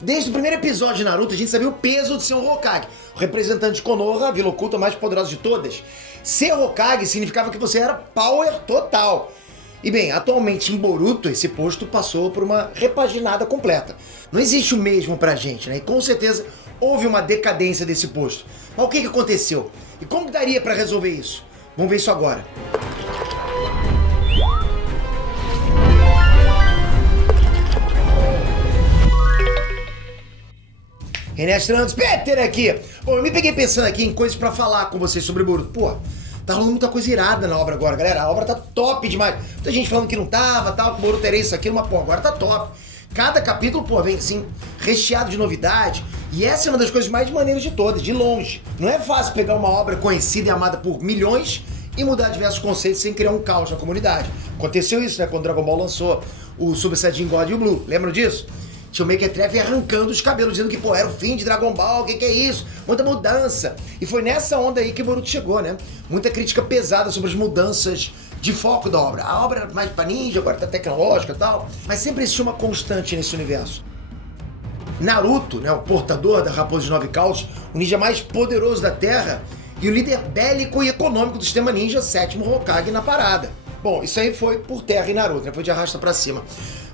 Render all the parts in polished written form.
Desde o primeiro episódio de Naruto, a gente sabia o peso de ser um Hokage. O representante de Konoha, a vila oculta mais poderosa de todas. Ser Hokage significava que você era power total. E bem, atualmente em Boruto, esse posto passou por uma repaginada completa. Não existe o mesmo pra gente, né? E com certeza houve uma decadência desse posto. Mas o que aconteceu? E como daria pra resolver isso? Vamos ver isso agora. René Strandos, Peter aqui! Bom, eu me peguei pensando aqui em coisas pra falar com vocês sobre Boruto. Pô, tá rolando muita coisa irada na obra agora, galera. A obra tá top demais. Muita gente falando que não tava, tal, que o Boruto era isso, aquilo, mas pô, agora tá top. Cada capítulo, pô, vem assim, recheado de novidade. E essa é uma das coisas mais maneiras de todas, de longe. Não é fácil pegar uma obra conhecida e amada por milhões e mudar diversos conceitos sem criar um caos na comunidade. Aconteceu isso, né, quando Dragon Ball lançou o Super Saiyajin God e o Blue. Lembram disso? Tinha o Mequetrefe arrancando os cabelos, dizendo que, pô, era o fim de Dragon Ball, o que é isso? Muita mudança. E foi nessa onda aí que Boruto chegou, né? Muita crítica pesada sobre as mudanças de foco da obra. A obra era mais pra ninja, agora tá tecnológica e tal. Mas sempre existiu uma constante nesse universo. Naruto, né, o portador da Raposa de 9 Caudas, o ninja mais poderoso da Terra e o líder bélico e econômico do sistema ninja, sétimo Hokage na parada. Bom, isso aí foi por terra em Naruto, né? Foi de arrasta pra cima.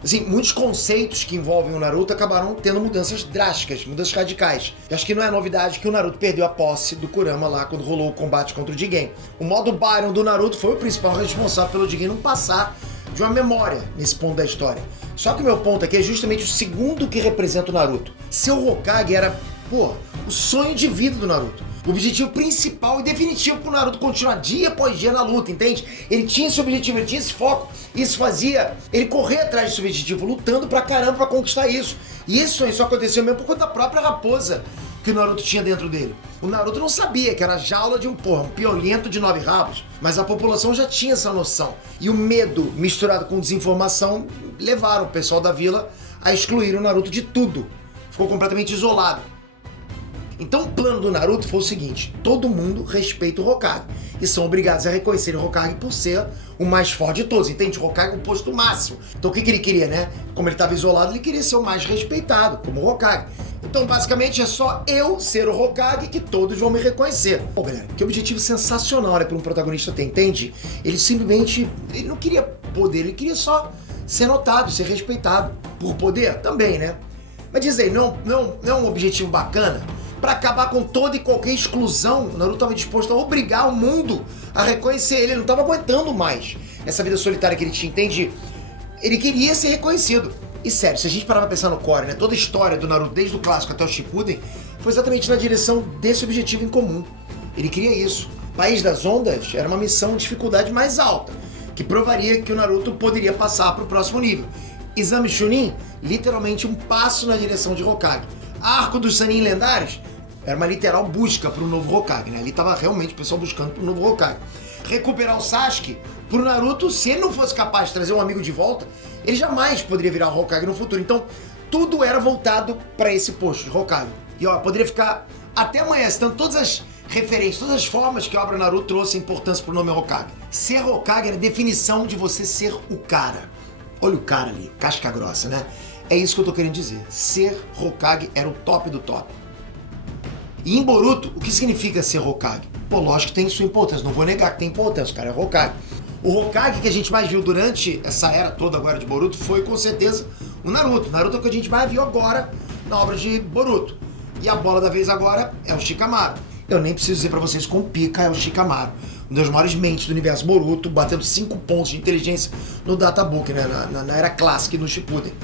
Assim, muitos conceitos que envolvem o Naruto acabaram tendo mudanças drásticas, mudanças radicais. Eu acho que não é novidade que o Naruto perdeu a posse do Kurama lá quando rolou o combate contra o Jigen. O modo Byron do Naruto foi o principal responsável pelo Jigen não passar de uma memória nesse ponto da história. Só que o meu ponto aqui é justamente o segundo que representa o Naruto. Seu Hokage era, pô, o sonho de vida do Naruto. O objetivo principal e definitivo pro Naruto continuar dia após dia na luta, entende? Ele tinha esse objetivo, ele tinha esse foco. Isso fazia ele correr atrás desse objetivo, lutando pra caramba pra conquistar isso. E esse sonho só aconteceu mesmo por conta da própria raposa que o Naruto tinha dentro dele. O Naruto não sabia que era a jaula de um piolento de 9 rabos, mas a população já tinha essa noção. E o medo misturado com desinformação levaram o pessoal da vila a excluir o Naruto de tudo. Ficou completamente isolado. Então o plano do Naruto foi o seguinte: todo mundo respeita o Hokage e são obrigados a reconhecer o Hokage por ser o mais forte de todos, entende? O Hokage é o posto máximo. Então o que ele queria, né? Como ele estava isolado, ele queria ser o mais respeitado, como o Hokage. Então basicamente é só eu ser o Hokage que todos vão me reconhecer. Pô, galera, que objetivo sensacional é para um protagonista ter, entende? Ele simplesmente, ele não queria poder, ele queria só ser notado, ser respeitado. Por poder? Também, né? Mas diz aí, não é um objetivo bacana? Para acabar com toda e qualquer exclusão, o Naruto estava disposto a obrigar o mundo a reconhecer ele. Ele não estava aguentando mais essa vida solitária que ele tinha, entende? Ele queria ser reconhecido. E sério, se a gente parar pra pensar no core, né? Toda a história do Naruto, desde o clássico até o Shippuden, foi exatamente na direção desse objetivo em comum. Ele queria isso. País das Ondas era uma missão de dificuldade mais alta, que provaria que o Naruto poderia passar para o próximo nível. Exame Chunin, literalmente um passo na direção de Hokage. Arco dos Sannin Lendários, era uma literal busca para o novo Hokage, né? Ali tava realmente o pessoal buscando para o novo Hokage. Recuperar o Sasuke, pro Naruto, se ele não fosse capaz de trazer um amigo de volta, ele jamais poderia virar o Hokage no futuro. Então, tudo era voltado para esse posto de Hokage. E ó, poderia ficar até amanhã, citando todas as referências, todas as formas que a obra Naruto trouxe importância pro nome Hokage. Ser Hokage era a definição de você ser o cara. Olha o cara ali, casca grossa, né? É isso que eu tô querendo dizer. Ser Hokage era o top do top. E em Boruto, o que significa ser Hokage? Pô, lógico que tem sua importância, não vou negar que tem importância, o cara é Hokage. O Hokage que a gente mais viu durante essa era toda agora de Boruto foi, com certeza, o Naruto. O Naruto é o que a gente mais viu agora na obra de Boruto. E a bola da vez agora é o Shikamaru. Eu nem preciso dizer pra vocês quão pica é o Shikamaru. Um das maiores mentes do universo Boruto, batendo 5 pontos de inteligência no databook, né, na era clássica e no Shippuden.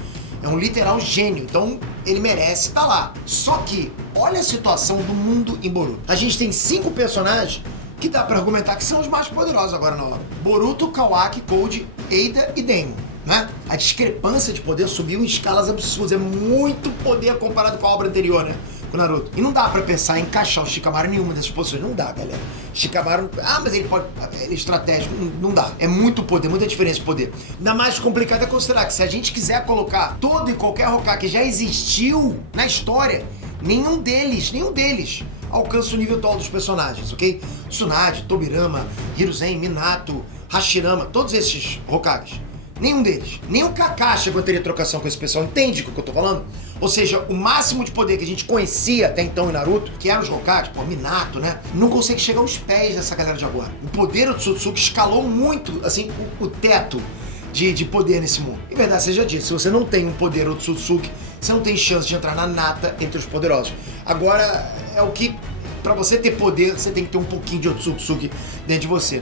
É um literal gênio, então ele merece estar lá. Só que, olha a situação do mundo em Boruto. A gente tem 5 personagens que dá pra argumentar que são os mais poderosos agora na obra. Boruto, Kawaki, Code, Eida e Daimon, né? A discrepância de poder subiu em escalas absurdas. É muito poder comparado com a obra anterior, né? Com o Naruto. E não dá pra pensar em encaixar o Shikamaru em nenhuma dessas posições. Não dá, galera. Shikamaru, mas ele pode... Ele é estratégico. Não dá. É muito poder, muita diferença de poder. Ainda mais complicado é considerar que se a gente quiser colocar todo e qualquer Hokage que já existiu na história, nenhum deles alcança o nível atual dos personagens, ok? Tsunade, Tobirama, Hiruzen, Minato, Hashirama, todos esses Hokages. Nenhum deles. Nem o Kakashi aguentaria trocação com esse pessoal. Entende o que eu tô falando? Ou seja, o máximo de poder que a gente conhecia até então em Naruto, que eram os Hokages, pô, Minato, né? Não consegue chegar aos pés dessa galera de agora. O poder do Otsutsuki escalou muito, assim, o teto de poder nesse mundo. Em verdade, você já disse, se você não tem um poder Otsutsuki, você não tem chance de entrar na nata entre os poderosos. Agora, é o que, pra você ter poder, você tem que ter um pouquinho de Otsutsuki dentro de você.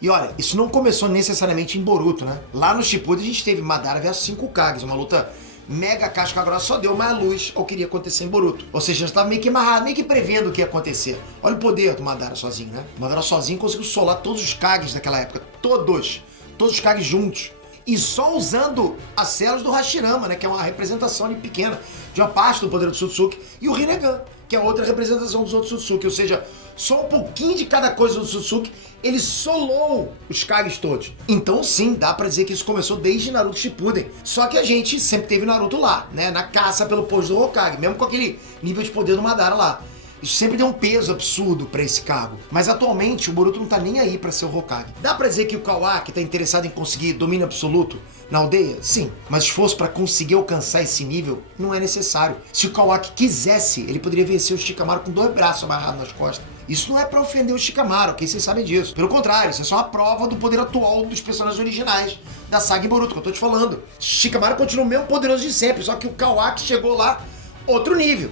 E olha, isso não começou necessariamente em Boruto, né? Lá no Shippuden a gente teve Madara vs 5 Kages, uma luta mega casca grossa, só deu mais luz ao que iria acontecer em Boruto. Ou seja, já estava meio que amarrado, meio que prevendo o que ia acontecer. Olha o poder do Madara sozinho, né? O Madara sozinho conseguiu solar todos os Kages daquela época. Todos os Kages juntos. E só usando as células do Hashirama, né? Que é uma representação ali pequena de uma parte do poder do Otsutsuki. E o Rinnegan, que é outra representação dos Otsutsuki. Ou seja, só um pouquinho de cada coisa do Otsutsuki, ele solou os Kages todos. Então sim, dá pra dizer que isso começou desde Naruto Shippuden. Só que a gente sempre teve Naruto lá, né? Na caça pelo posto do Hokage, mesmo com aquele nível de poder do Madara lá. Isso sempre deu um peso absurdo pra esse cargo. Mas atualmente o Boruto não tá nem aí pra ser o Hokage. Dá pra dizer que o Kawaki tá interessado em conseguir domínio absoluto na aldeia? Sim. Mas esforço pra conseguir alcançar esse nível não é necessário. Se o Kawaki quisesse, ele poderia vencer o Shikamaru com 2 braços amarrados nas costas. Isso não é pra ofender o Shikamaru, ok? Vocês sabem disso. Pelo contrário, isso é só uma prova do poder atual dos personagens originais da saga em Boruto, que eu tô te falando. Shikamaru continua o mesmo poderoso de sempre, só que o Kawaki chegou lá outro nível.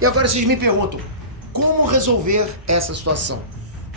E agora vocês me perguntam, como resolver essa situação?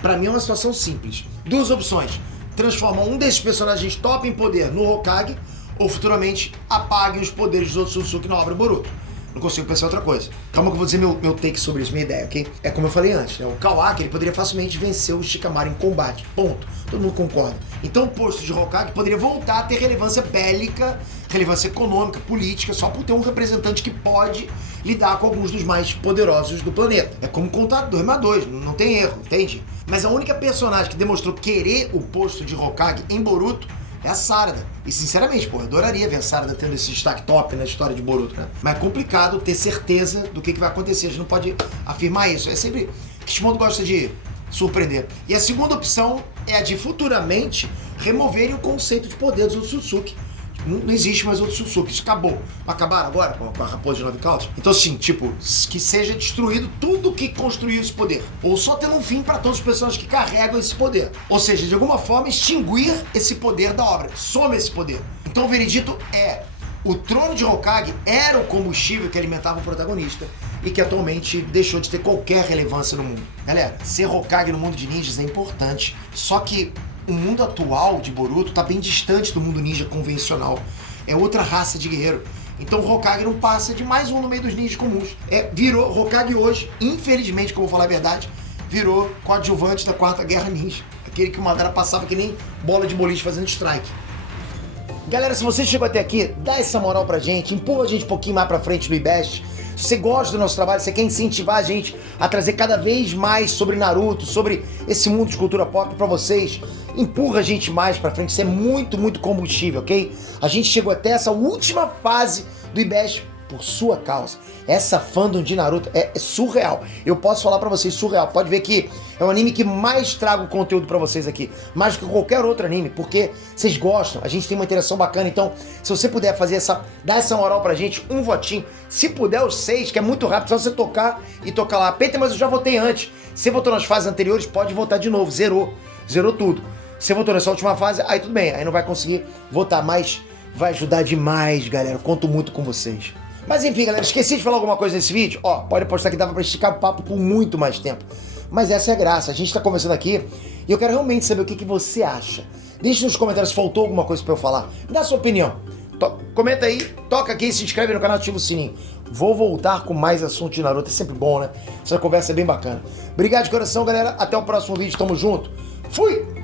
Pra mim é uma situação simples. 2 opções. Transforma um desses personagens top em poder no Hokage, ou futuramente apague os poderes do Otsutsuki na obra Boruto. Não consigo pensar em outra coisa. Calma que eu vou dizer meu take sobre isso, minha ideia, ok? É como eu falei antes, né? O Kawaki, ele poderia facilmente vencer o Shikamaru em combate. Ponto. Todo mundo concorda. Então o posto de Hokage poderia voltar a ter relevância bélica, relevância econômica, política, só por ter um representante que pode lidar com alguns dos mais poderosos do planeta. É como contar 2 mais 2, não tem erro, entende? Mas a única personagem que demonstrou querer o posto de Hokage em Boruto é a Sarada. E sinceramente, pô, eu adoraria ver a Sarada tendo esse destaque top na história de Boruto, né? Mas é complicado ter certeza do que vai acontecer. A gente não pode afirmar isso. É sempre... Kishimoto gosta de surpreender. E a segunda opção é a de futuramente removerem o conceito de poder dos Otsutsuki. Não existe mais Otsutsuki, isso acabou. Acabaram agora com a raposa de 9 caudas? Então assim, tipo, que seja destruído tudo que construiu esse poder. Ou só tendo um fim para todas as pessoas que carregam esse poder. Ou seja, de alguma forma extinguir esse poder da obra. Some esse poder. Então o veredito é: o trono de Hokage era o combustível que alimentava o protagonista e que atualmente deixou de ter qualquer relevância no mundo. Galera, ser Hokage no mundo de ninjas é importante, só que o mundo atual de Boruto tá bem distante do mundo ninja convencional. É outra raça de guerreiro. Então o Hokage não passa de mais um no meio dos ninjas comuns. Virou Hokage hoje, infelizmente, como eu vou falar a verdade, virou coadjuvante da 4ª Guerra Ninja. Aquele que o Madara passava que nem bola de boliche fazendo strike. Galera, se você chegou até aqui, dá essa moral pra gente, empurra a gente um pouquinho mais pra frente no IBEST. Se você gosta do nosso trabalho, você quer incentivar a gente a trazer cada vez mais sobre Naruto, sobre esse mundo de cultura pop pra vocês, empurra a gente mais pra frente, isso é muito, muito combustível, ok? A gente chegou até essa última fase do IBEST por sua causa. Essa fandom de Naruto é surreal. Eu posso falar pra vocês, surreal. Pode ver que é o anime que mais trago conteúdo pra vocês aqui. Mais do que qualquer outro anime, porque vocês gostam, a gente tem uma interação bacana. Então, se você puder fazer dar essa moral pra gente, um votinho. Se puder, os 6, que é muito rápido, só você tocar e tocar lá. Peter, mas eu já votei antes. Você votou nas fases anteriores, pode votar de novo. Zerou tudo. Você votou nessa última fase, aí tudo bem. Aí não vai conseguir votar, mas vai ajudar demais, galera. Conto muito com vocês. Mas enfim, galera, esqueci de falar alguma coisa nesse vídeo? Ó, pode postar que dava pra esticar o papo por muito mais tempo. Mas essa é a graça, a gente tá conversando aqui e eu quero realmente saber o que você acha. Deixe nos comentários se faltou alguma coisa pra eu falar. Me dá a sua opinião. Comenta aí, toca aqui, se inscreve no canal, ativa o sininho. Vou voltar com mais assuntos de Naruto, é sempre bom, né? Essa conversa é bem bacana. Obrigado de coração, galera. Até o próximo vídeo, tamo junto. Fui!